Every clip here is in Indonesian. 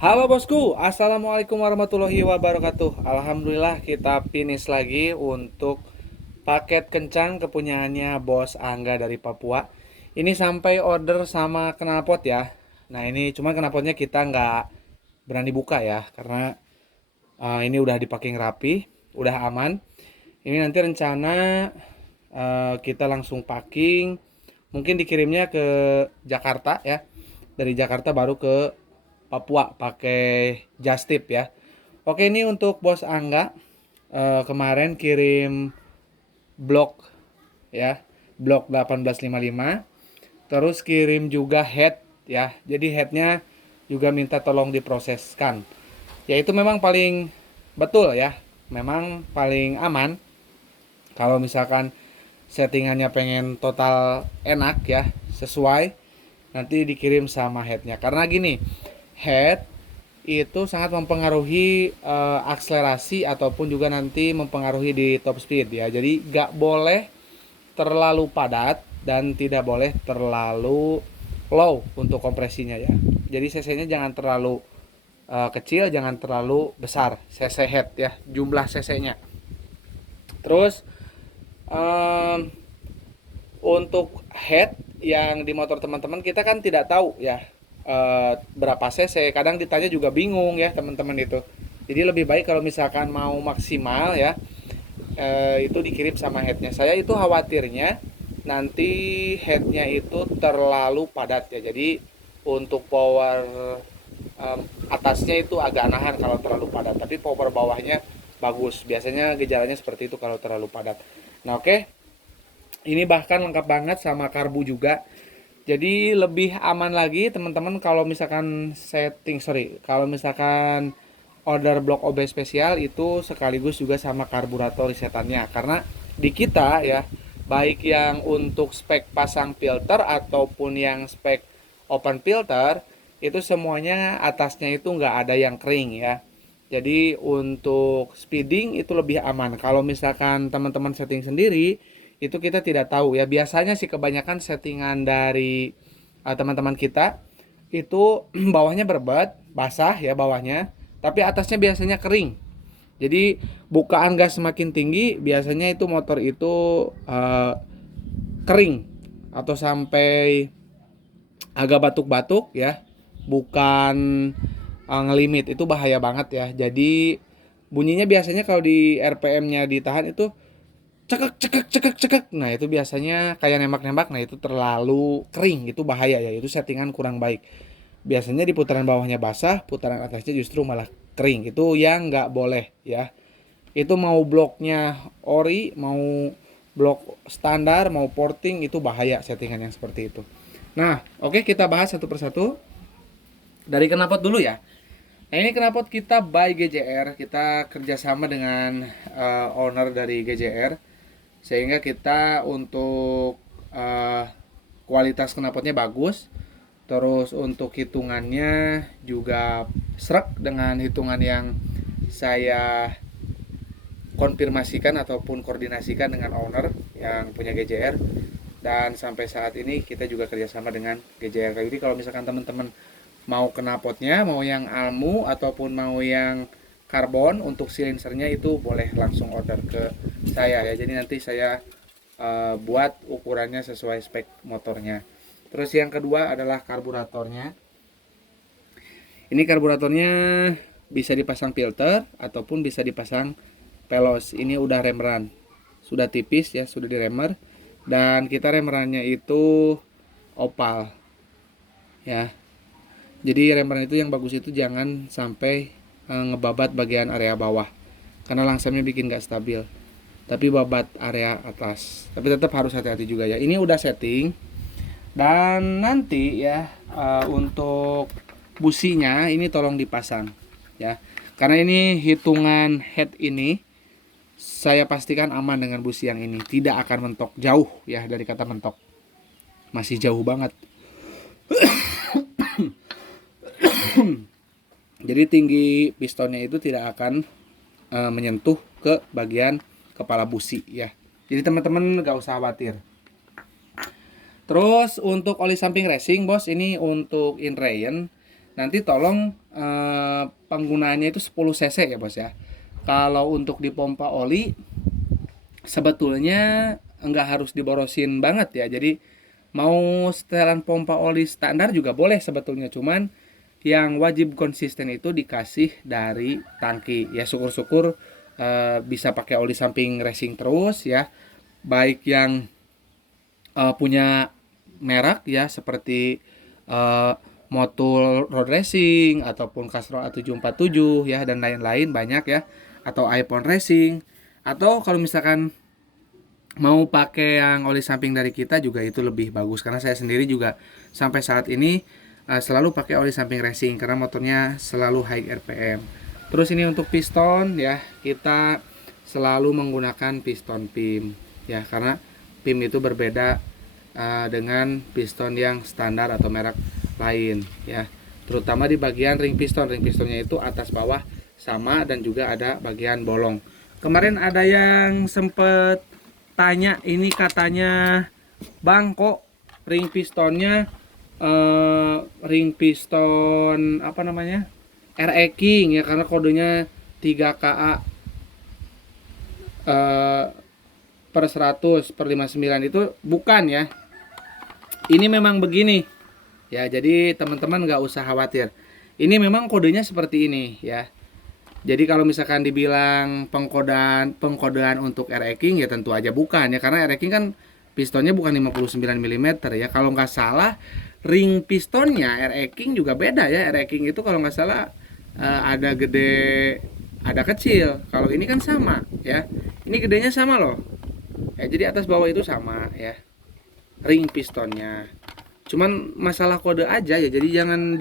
Halo bosku, assalamualaikum warahmatullahi wabarakatuh. Alhamdulillah kita finish lagi untuk paket kencang kepunyaannya Bos Angga dari Papua. Ini sampai order sama knalpot ya. Nah ini cuma knalpotnya kita nggak berani buka ya, karena ini udah dipacking rapi, udah aman. Ini nanti rencana kita langsung packing, mungkin dikirimnya ke Jakarta ya. Dari Jakarta baru ke Papua pakai just tip ya. Oke, ini untuk Bos Angga. Kemarin kirim blok ya, blok 1855. Terus kirim juga head ya. Jadi headnya juga minta tolong diproseskan. Ya itu memang paling betul ya. Memang paling aman kalau misalkan settingannya pengen total enak ya, sesuai, nanti dikirim sama headnya. Karena gini, head itu sangat mempengaruhi akselerasi ataupun juga nanti mempengaruhi di top speed ya. Jadi gak boleh terlalu padat dan tidak boleh terlalu low untuk kompresinya ya. Jadi cc-nya jangan terlalu kecil, jangan terlalu besar cc head ya, jumlah cc-nya. Terus um, untuk head yang di motor teman-teman kita kan tidak tahu ya berapa cc, kadang ditanya juga bingung ya teman-teman itu. Jadi lebih baik kalau misalkan mau maksimal ya, itu dikirim sama headnya. Saya itu khawatirnya nanti headnya itu terlalu padat ya, jadi untuk power atasnya itu agak nahan kalau terlalu padat, tapi power bawahnya bagus. Biasanya gejalanya seperti itu kalau terlalu padat. Nah oke, ini bahkan lengkap banget sama karbu juga. Jadi lebih aman lagi teman-teman kalau misalkan kalau misalkan order blok OB spesial itu sekaligus juga sama karburator resetannya. Karena di kita ya, baik yang untuk spek pasang filter ataupun yang spek open filter, itu semuanya atasnya itu nggak ada yang kering ya. Jadi untuk speeding itu lebih aman. Kalau misalkan teman-teman setting sendiri, itu kita tidak tahu ya. Biasanya sih kebanyakan settingan dari teman-teman kita itu bawahnya berbet, basah ya bawahnya, tapi atasnya biasanya kering. Jadi bukaan gas semakin tinggi, biasanya itu motor itu kering atau sampai agak batuk-batuk ya. Bukan ngelimit, itu bahaya banget ya. Jadi bunyinya biasanya kalau di RPM-nya ditahan itu cekek cekek cekek cekek. Nah itu biasanya kayak nembak-nembak. Nah itu terlalu kering, itu bahaya ya, itu settingan kurang baik. Biasanya di putaran bawahnya basah, putaran atasnya justru malah kering. Itu yang nggak boleh ya. Itu mau bloknya ori, mau blok standar, mau porting, itu bahaya settingan yang seperti itu. Nah oke, kita bahas satu persatu. Dari knalpot dulu ya. Nah ini knalpot kita by GJR. Kita kerjasama dengan owner dari GJR, sehingga kita untuk kualitas knalpotnya bagus. Terus untuk hitungannya juga serak dengan hitungan yang saya konfirmasikan ataupun koordinasikan dengan owner yang punya GJR. Dan sampai saat ini kita juga kerjasama dengan GJR. Jadi kalau misalkan teman-teman mau knalpotnya, mau yang almu ataupun mau yang karbon, untuk silinsernya itu boleh langsung order ke saya ya. Jadi nanti saya buat ukurannya sesuai spek motornya. Terus yang kedua adalah karburatornya. Ini karburatornya bisa dipasang filter ataupun bisa dipasang pelos. Ini udah remeran, sudah tipis ya, sudah diremer. Dan kita remerannya itu opal ya. Jadi remeran itu yang bagus itu jangan sampai ngebabat bagian area bawah, karena langsamnya bikin gak stabil. Tapi babat area atas. Tapi tetap harus hati-hati juga ya. Ini udah setting. Dan nanti ya untuk businya ini tolong dipasang ya. Karena ini hitungan head ini saya pastikan aman dengan busi yang ini. Tidak akan mentok jauh ya, dari kata mentok. Masih jauh banget. Jadi tinggi pistonnya itu tidak akan menyentuh ke bagian kepala busi ya. Jadi teman-teman gak usah khawatir. Terus untuk oli samping racing bos, ini untuk Inrayon. nanti tolong penggunaannya itu 10 cc ya bos ya. Kalau untuk di pompa oli sebetulnya nggak harus diborosin banget ya. Jadi mau setelan pompa oli standar juga boleh sebetulnya, cuman yang wajib konsisten itu dikasih dari tangki ya. Syukur-syukur bisa pakai oli samping racing terus ya, baik yang punya merek ya seperti uh, Motul Road Racing ataupun Castrol A747 ya dan lain-lain banyak ya, atau iPhone Racing, atau kalau misalkan mau pakai yang oli samping dari kita juga itu lebih bagus, karena saya sendiri juga sampai saat ini selalu pakai oli samping racing karena motornya selalu high RPM. Terus ini untuk piston ya, kita selalu menggunakan piston PIM ya, karena PIM itu berbeda dengan piston yang standar atau merek lain ya, terutama di bagian ring piston. Ring pistonnya itu atas bawah sama dan juga ada bagian bolong. Kemarin ada yang sempet tanya, ini katanya bang kok ring pistonnya ring piston apa namanya RE King ya, karena kodenya 3KA per 100 per 59 itu bukan ya. Ini memang begini ya, jadi teman-teman nggak usah khawatir, ini memang kodenya seperti ini ya. Jadi kalau misalkan dibilang pengkodean untuk RE King ya tentu aja bukan ya, karena RE King kan pistonnya bukan 59 mm ya. Kalau nggak salah ring pistonnya RE King juga beda ya. RE King itu kalau nggak salah ada gede ada kecil. Kalau ini kan sama ya, ini gedenya sama loh ya, jadi atas bawah itu sama ya ring pistonnya, cuman masalah kode aja ya. Jadi jangan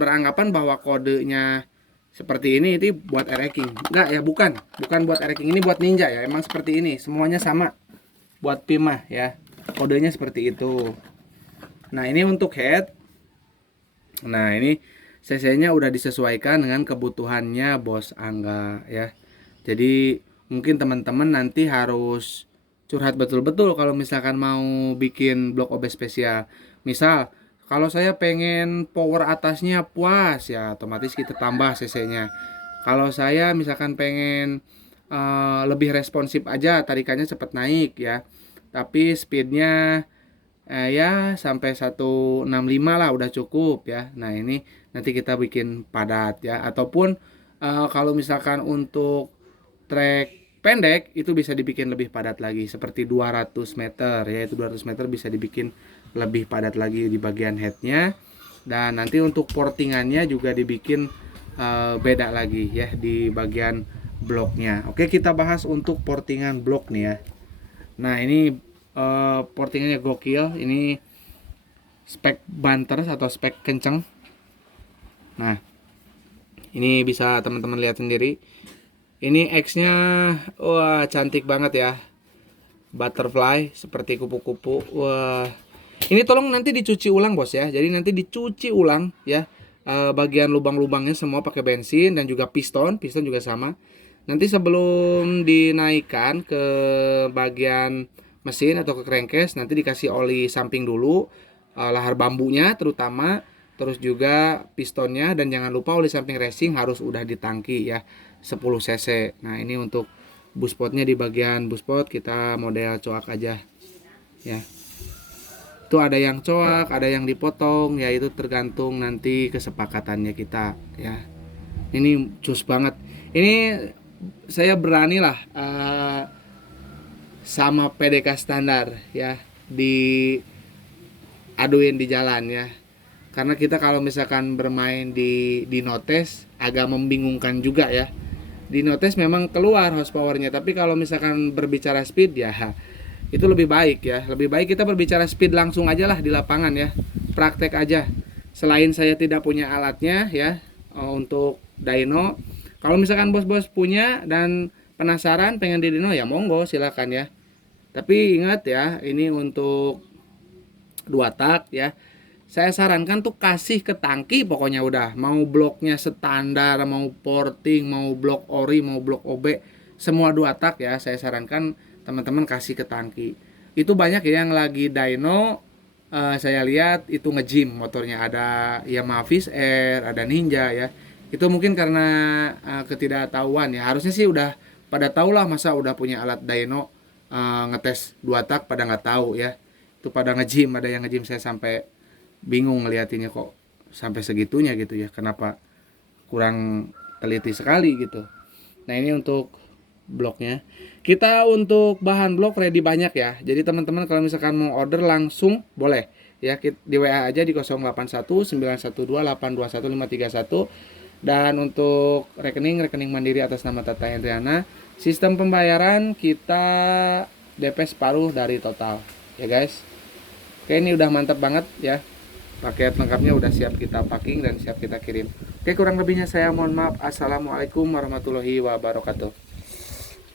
beranggapan bahwa kodenya seperti ini itu buat RE King. Enggak ya, bukan buat RE King, ini buat Ninja ya. Emang seperti ini, semuanya sama buat PIM ya, kodenya seperti itu. Nah ini untuk head, nah ini cc-nya udah disesuaikan dengan kebutuhannya Bos Angga ya. Jadi mungkin teman-teman nanti harus curhat betul-betul kalau misalkan mau bikin blok OB spesial. Misal kalau saya pengen power atasnya puas ya, otomatis kita tambah cc-nya. Kalau saya misalkan pengen lebih responsif aja, tarikannya cepat naik ya, tapi speednya ya sampai 165 lah udah cukup ya. Nah ini nanti kita bikin padat ya, ataupun kalau misalkan untuk trek pendek itu bisa dibikin lebih padat lagi seperti 200 meter ya, itu 200 meter bisa dibikin lebih padat lagi di bagian headnya. Dan nanti untuk portingannya juga dibikin beda lagi ya di bagian bloknya. Oke, kita bahas untuk portingan blok nih ya. Nah ini portingannya gokil, ini spek banter atau spek kenceng. Nah ini bisa teman-teman lihat sendiri. Ini X-nya wah cantik banget ya, butterfly seperti kupu-kupu. Wah, ini tolong nanti dicuci ulang bos ya. Jadi nanti dicuci ulang ya, bagian lubang-lubangnya semua pakai bensin, dan juga piston juga sama. Nanti sebelum dinaikkan ke bagian mesin atau ke crankcase, nanti dikasih oli samping dulu, lahar bambunya terutama, terus juga pistonnya, dan jangan lupa oli samping racing harus udah ditangki ya, 10 cc. Nah ini untuk buspotnya, di bagian buspot kita model coak aja ya. Itu ada yang coak, ada yang dipotong ya, itu tergantung nanti kesepakatannya kita ya. Ini cus banget. Ini saya berani lah sama PDK standar ya diaduin di jalan ya. Karena kita kalau misalkan bermain di notes agak membingungkan juga ya. Di notes memang keluar horsepowernya, tapi kalau misalkan berbicara speed ya itu lebih baik ya. Lebih baik kita berbicara speed langsung aja lah di lapangan ya. Praktek aja. Selain saya tidak punya alatnya ya untuk dyno, kalau misalkan bos-bos punya dan penasaran pengen di dyno ya monggo silakan ya. Tapi ingat ya, ini untuk 2 tak ya. Saya sarankan tuh kasih ke tangki pokoknya udah. Mau bloknya standar, mau porting, mau blok ori, mau blok OB, semua 2 tak ya. Saya sarankan teman-teman kasih ke tangki. Itu banyak ya yang lagi dyno saya lihat itu nge-gym motornya, ada Yamaha Fish Air, ada Ninja ya. Itu mungkin karena ketidaktahuan ya. Harusnya sih udah pada tahu lah, masa udah punya alat dyno ngetes 2 tak pada nggak tahu ya. Itu pada nge-gym, ada yang nge-gym, saya sampai bingung ngeliatinnya kok sampai segitunya gitu ya. Kenapa kurang teliti sekali gitu. Nah, ini untuk bloknya. Kita untuk bahan blok ready banyak ya. Jadi teman-teman kalau misalkan mau order langsung boleh ya, di WA aja di 081 912 821 531. Dan untuk rekening mandiri atas nama Tata Hendriana. Sistem pembayaran kita DP separuh dari total ya guys. Oke, ini udah mantap banget ya. Paket lengkapnya udah siap kita packing dan siap kita kirim. Oke, kurang lebihnya saya mohon maaf. Assalamualaikum warahmatullahi wabarakatuh.